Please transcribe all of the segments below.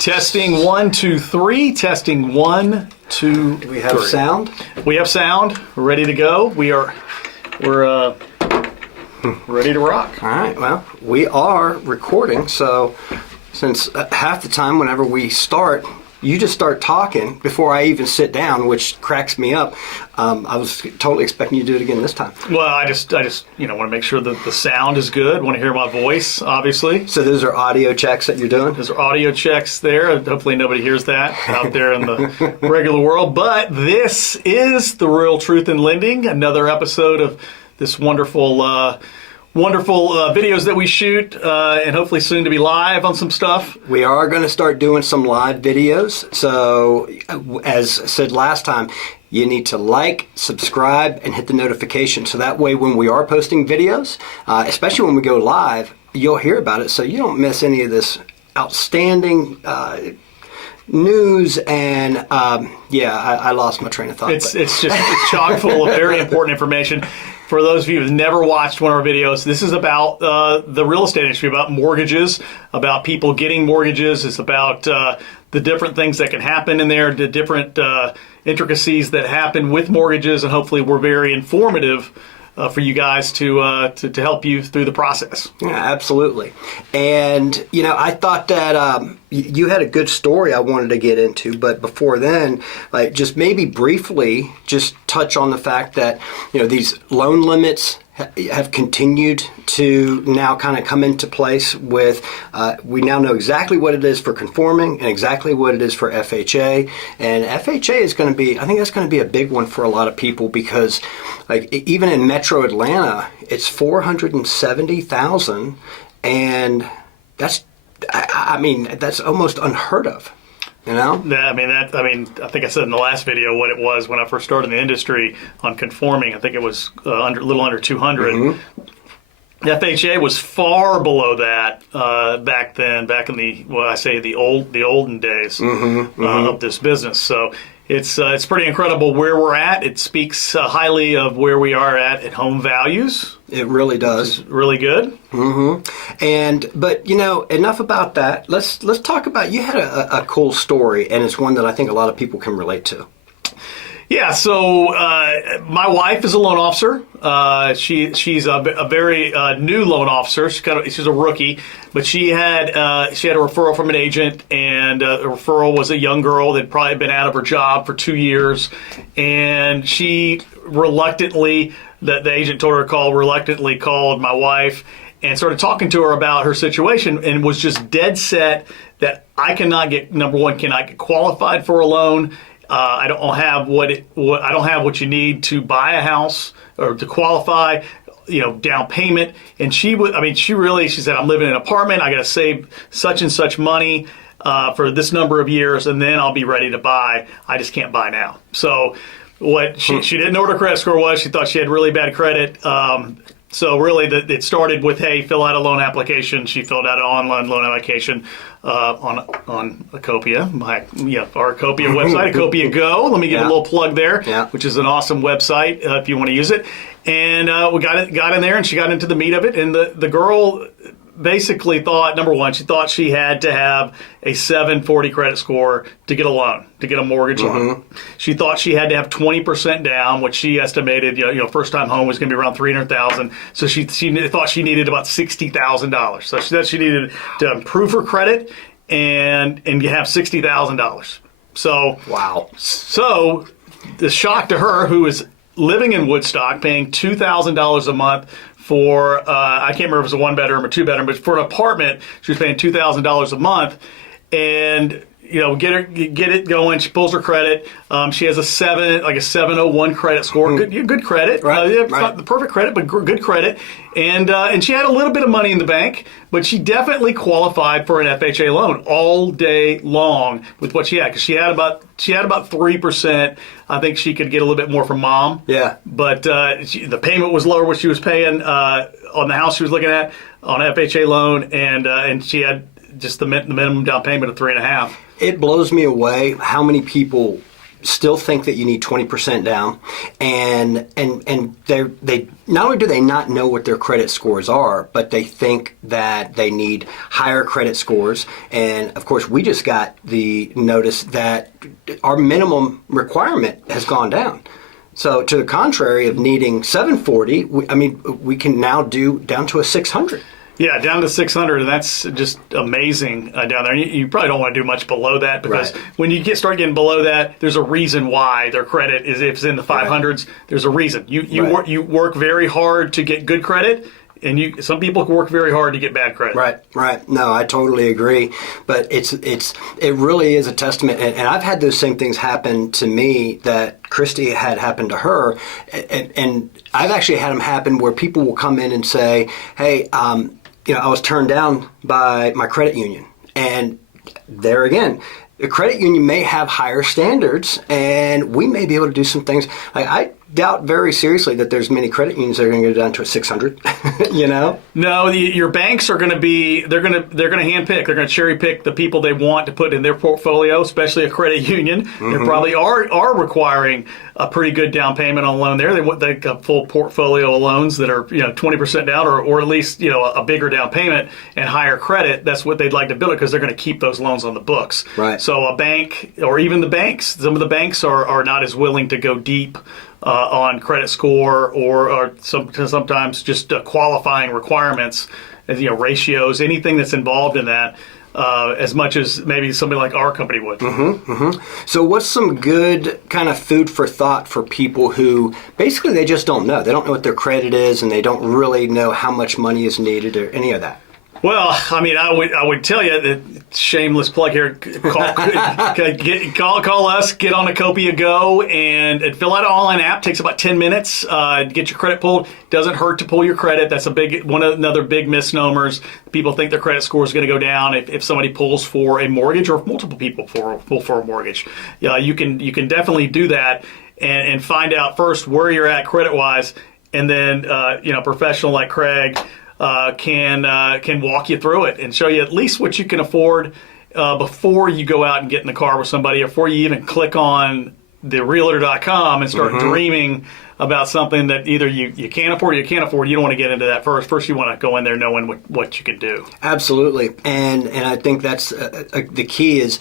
Testing 1, 2, 3. Testing 1, 2, Do we have 3. sound? We have sound. We're ready to go. We're ready to rock. All right, well, we are recording, so since half the time whenever we start, you just start talking before I even sit down, which cracks me up. I was totally expecting you to do it again this time. Well, I just want to make sure that the sound is good. Want to hear my voice, obviously. So those are audio checks that you're doing? Those are audio checks there. Hopefully nobody hears that out there in the regular world. But this is The Real Truth in Lending, another episode of this wonderful videos that we shoot, and hopefully soon to be live on some stuff. We are going to start doing some live videos. So, as said last time, you need to like, subscribe, and hit the notification. So that way when we are posting videos, especially when we go live, you'll hear about it so you don't miss any of this outstanding news. And I lost my train of thought. It's chock full of very important information. For those of you who've never watched one of our videos, this is about the real estate industry, about mortgages, about people getting mortgages. It's about the different things that can happen in there, the different intricacies that happen with mortgages, and hopefully we're very informative for you guys to help you through the process. Yeah, absolutely. And, I thought that you had a good story I wanted to get into, but before then, just maybe briefly just touch on the fact that, these loan limits have continued to now kind of come into place with, we now know exactly what it is for conforming and exactly what it is for FHA. And FHA is going to be, I think that's going to be a big one for a lot of people because even in Metro Atlanta, it's 470,000, and that's almost unheard of. I think I said in the last video what it was when I first started in the industry on conforming. I think it was a little under 200. Mm-hmm. FHA was far below that back then, back in the olden days of this business. So it's pretty incredible where we're at. It speaks highly of where we are at home values. It really does. Which is really good. Mm-hmm. But enough about that. Let's talk about, you had a cool story, and it's one that I think a lot of people can relate to. Yeah, so my wife is a loan officer. She's a very new loan officer. She's a rookie, but she had a referral from an agent, and the referral was a young girl that had probably been out of her job for 2 years, and she reluctantly, the agent told her to call, reluctantly called my wife and started talking to her about her situation, and was just dead set that I cannot get qualified for a loan. I don't have what you need to buy a house or to qualify, down payment. And she said, I'm living in an apartment. I got to save such and such money for this number of years, and then I'll be ready to buy. I just can't buy now. So she didn't know what her credit score was. She thought she had really bad credit. So really, it started with, hey, fill out a loan application. She filled out an online loan application on Acopia, our Acopia website, Acopia Go. Let me give a little plug there, which is an awesome website if you want to use it. And we got in there, and she got into the meat of it. And the girl basically thought, number one, she thought she had to have a 740 credit score to get a loan, to get a mortgage loan. She thought she had to have 20% down, which she estimated, first time home was going to be around $300,000. So she thought she needed about $60,000. So she thought she needed to improve her credit and have $60,000. So wow. So the shock to her, who is living in Woodstock, paying $2,000 a month for, I can't remember if it was a one bedroom or two bedroom, but for an apartment, she was paying $2,000 a month, and get it going. She pulls her credit. She has a 701 credit score. Good credit. Right. It's not the perfect credit, but good credit. And she had a little bit of money in the bank, but she definitely qualified for an FHA loan all day long with what she had, because she had about 3%. I think she could get a little bit more from mom. Yeah. But the payment was lower what she was paying on the house she was looking at on an FHA loan, and she had just the minimum down payment of 3.5%. It blows me away how many people still think that you need 20% down, and they not only do they not know what their credit scores are, but they think that they need higher credit scores. And of course, we just got the notice that our minimum requirement has gone down. So to the contrary of needing 740, we can now do down to a 600. Yeah, down to 600, and that's just amazing down there. You probably don't want to do much below that, because when you start getting below that, there's a reason why their credit is, if it's in the 500s, there's a reason. You work very hard to get good credit, and some people work very hard to get bad credit. Right. No, I totally agree. But it really is a testament, and I've had those same things happen to me that Christy had happened to her, and I've actually had them happen where people will come in and say, "Hey, I was turned down by my credit union," and there again, the credit union may have higher standards, and we may be able to do some things. I doubt very seriously that there's many credit unions that are going to go down to a 600. No, your banks are going to be, they're going to handpick. They're going to cherry pick the people they want to put in their portfolio, especially a credit union. Mm-hmm. They probably are requiring a pretty good down payment on a loan there. They got full portfolio of loans that are 20% down, or at least a bigger down payment and higher credit. That's what they'd like to build it, because they're going to keep those loans on the books. Right. So a bank, or even the banks, some of the banks are not as willing to go deep on credit score, or sometimes just qualifying requirements, ratios, anything that's involved in that, as much as maybe somebody like our company would. Mm-hmm, mm-hmm. So what's some good kind of food for thought for people who basically they just don't know? They don't know what their credit is, and they don't really know how much money is needed or any of that. Well, I would tell you that, shameless plug here, call us, get on Ecopia Go, and fill out an online app. Takes about 10 minutes to get your credit pulled. Doesn't hurt to pull your credit. That's another big misnomers. People think their credit score is going to go down if somebody pulls for a mortgage, or if multiple people pull for a mortgage. You can definitely do that and find out first where you're at credit wise, and then a professional like Craig can walk you through it and show you at least what you can afford before you go out and get in the car with somebody, or before you even click on the realtor.com and start dreaming about something that either you can't afford or you can't afford. You don't want to get into that first. First, you want to go in there knowing what you can do. Absolutely. And I think that's the key is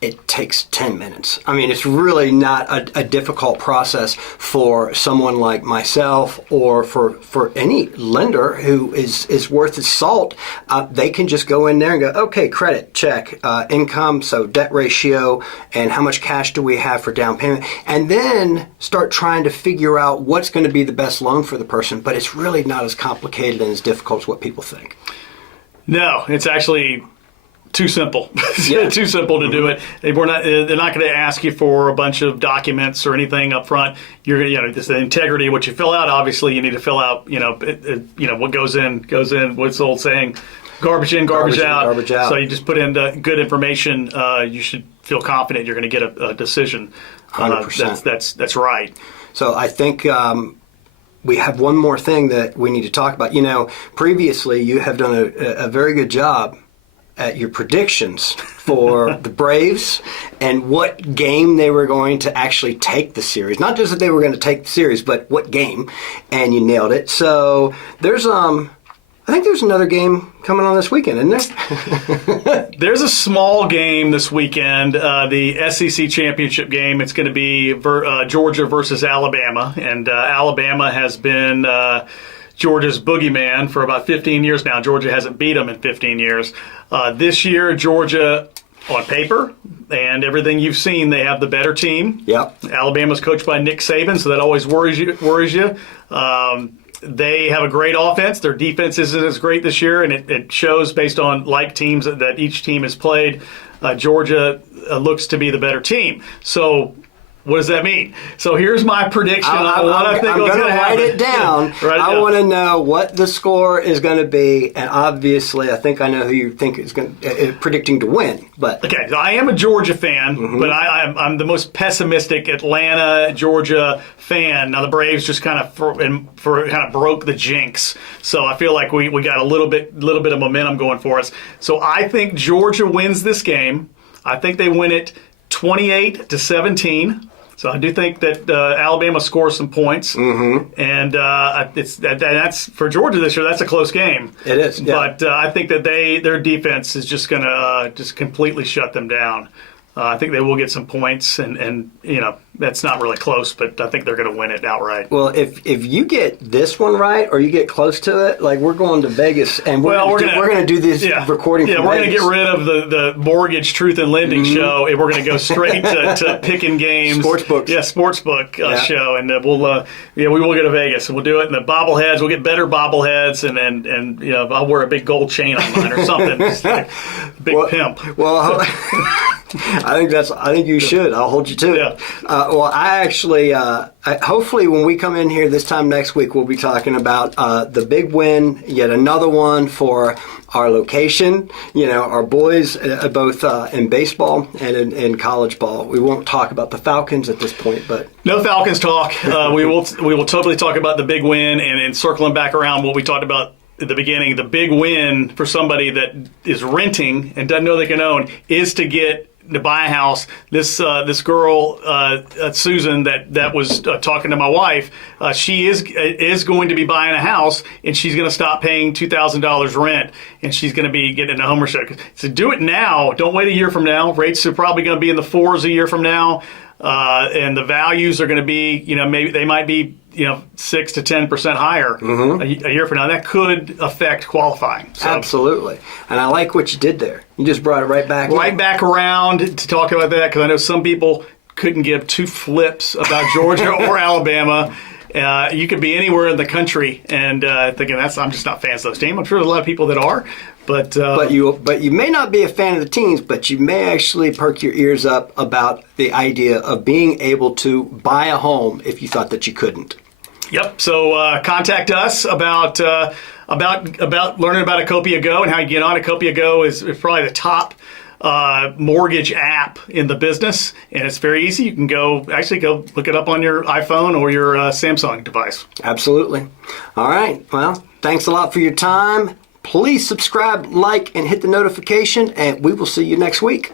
it takes 10 minutes. It's really not a difficult process for someone like myself, or for any lender who is worth its salt. They can just go in there and go, okay, credit, check, income, so debt ratio, and how much cash do we have for down payment, and then start trying to figure out what's going to be the best loan for the person. But it's really not as complicated and as difficult as what people think. No, it's actually too simple. Too simple to do it. They're not going to ask you for a bunch of documents or anything up front. You're going to, just the integrity of what you fill out. Obviously, you need to fill out, what goes in. What's the old saying? Garbage in, garbage out. Garbage out. So you just put in good information. You should feel confident you're going to get a decision. 100%. That's right. So I think we have one more thing that we need to talk about. Previously you have done a very good job at your predictions for the Braves and what game they were going to actually take the series. Not just that they were going to take the series, but what game, and you nailed it. So there's I think there's another game coming on this weekend, isn't there? There's a small game this weekend, the SEC championship game. It's going to be Georgia versus Alabama, and Alabama has been Georgia's boogeyman for about 15 years now. Georgia hasn't beat them in 15 years. This year, Georgia, on paper and everything you've seen, they have the better team. Yep. Alabama's coached by Nick Saban, so that always worries you. They have a great offense. Their defense isn't as great this year, and it shows based on like teams that each team has played. Georgia looks to be the better team. So what does that mean? So here's my prediction on what I think is going to happen. Write it down. I want to know what the score is going to be, and obviously I think I know who you think is predicting to win. But okay, so I am a Georgia fan, but I'm the most pessimistic Atlanta, Georgia fan. Now the Braves just kind of broke the jinx, so I feel like we got a little bit of momentum going for us. So I think Georgia wins this game. I think they win it 28-17. So I do think that Alabama scores some points, and that's for Georgia this year. That's a close game. It is, yeah. But I think that their defense is just going to just completely shut them down. I think they will get some points, and that's not really close, but I think they're going to win it outright. Well, if you get this one right or you get close to it, like we're going to Vegas, and we're going to do this recording. Yeah, from we're going to Vegas. get rid of the mortgage truth and lending show, and we're going to go straight to picking games, sportsbooks. Yeah, sportsbook show, and we will go to Vegas and we'll do it. And the bobbleheads, we'll get better bobbleheads, and I'll wear a big gold chain on mine or something, just like a big pimp. Well. I think you should. I'll hold you to it. Yeah. Well, I actually, hopefully when we come in here this time next week, we'll be talking about the big win, yet another one for our location. Our boys, both in baseball and in college ball. We won't talk about the Falcons at this point, but no Falcons talk. We will totally talk about the big win, and circling back around what we talked about at the beginning, the big win for somebody that is renting and doesn't know they can own is to buy a house. This girl, Susan, that was talking to my wife, she is going to be buying a house, and she's going to stop paying $2,000 rent, and she's going to be getting a homeownership. So do it now. Don't wait a year from now. Rates are probably going to be in the 4s a year from now, and the values are going to be, maybe they might be 6 to 10% higher a year from now. That could affect qualifying. So, absolutely. And I like what you did there. You just brought it right back around to talk about that, because I know some people couldn't give two flips about Georgia or Alabama. You could be anywhere in the country and thinking I'm just not fans of those teams. I'm sure there's a lot of people that are. But you may not be a fan of the teams, but you may actually perk your ears up about the idea of being able to buy a home if you thought that you couldn't. Yep. So contact us about learning about Acopia Go and how you get on. Acopia Go is probably the top mortgage app in the business, and it's very easy. You can go look it up on your iPhone or your Samsung device. Absolutely. All right. Well, thanks a lot for your time. Please subscribe, like, and hit the notification, and we will see you next week.